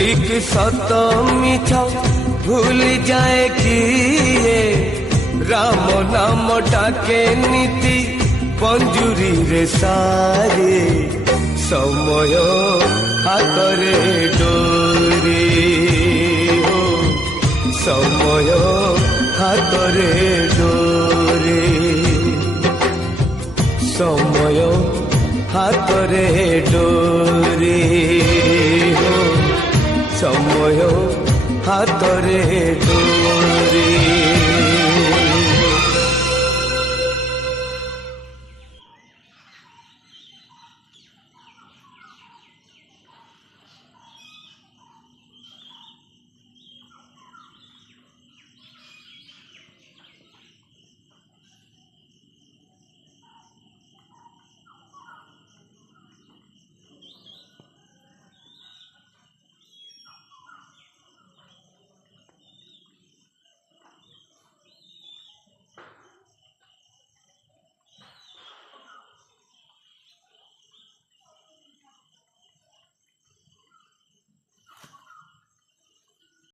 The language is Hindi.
ठीक सत मिछ भूल जाए किए राम नाम टाके नीति पंजुरी रे सारे समय हातरे डोरी हो समय हातरे डोरी समय हातरे डोरी हो समय हातरे डोरी।